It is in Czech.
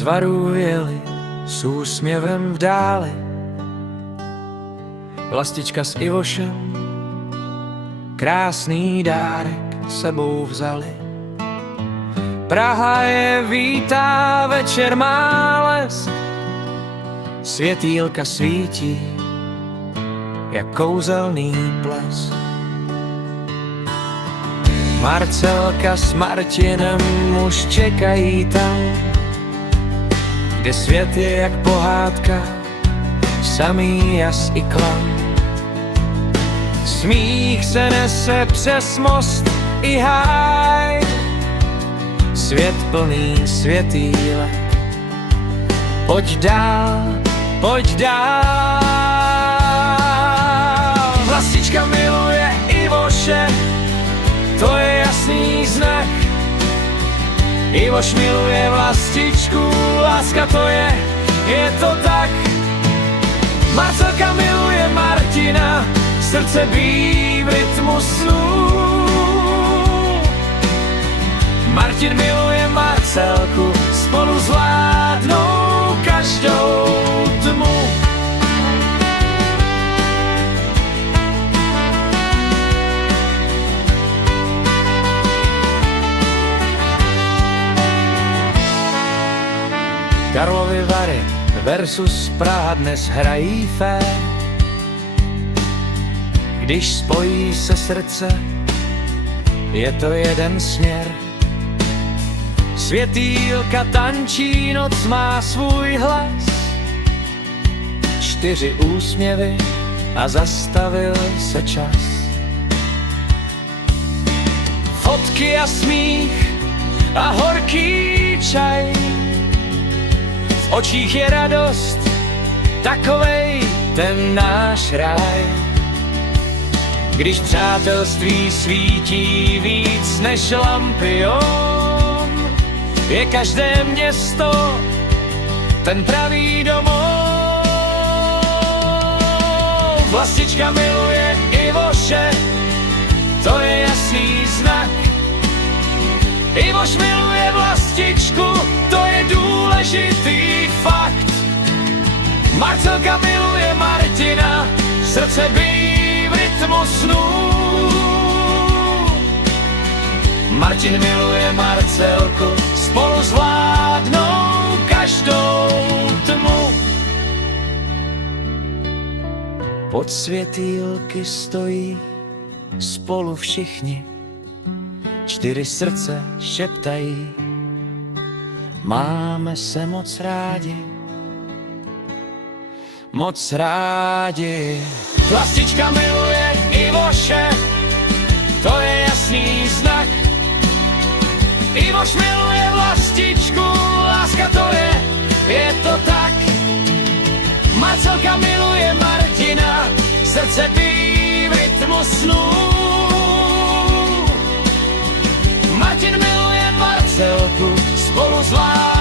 zvarujeli s úsměvem v dáli. Vlastička s Ivošem krásný dárek sebou vzali. Praha je vítá, večer má lesk, světýlka svítí jak kouzelný ples. Marcelka s Martinem už čekají tam, kde svět je jak pohádka, samý jas i klam. Smích se nese přes most i háj, svět plný světýlek. Pojď dál, pojď dál. Vlastička miluje Ivoše, to je jasný znak. Ivoš miluje Vlastičku, láska to je to tak. Marcelka miluje Martina, srdce bíjí v rytmu snů. Martin miluje Marcelku, spolu zvládnou každou tmu. Karlovy Vary versus Praha dnes hrají fér. Když spojí se srdce, je to jeden směr. Světýlka tančí, noc má svůj hlas. 4 úsměvy a zastavil se čas. Fotky a smích a horký čaj, v očích je radost, takovej ten náš ráj. Když přátelství svítí víc než lampion, je každé město ten pravý domov. Vlastička miluje Ivoše, to je jasný znak. Ivoš miluje Vlastičku, to je důležitý fakt. Marcelka miluje Martina, srdce bíjí v rytmu snů. Martin miluje Marcelku, spolu zvládnou každou tmu. Pod světýlky stojí spolu všichni, 4 srdce šeptají, máme se moc rádi, moc rádi. Vlastička miluje Ivoše, to je jasný znak. Ivoš miluje Vlastičku, láska to je to tak. Marcelka miluje Martina, srdce bíjí v rytmu snů. Martin miluje Marcelku, spolu zvládnou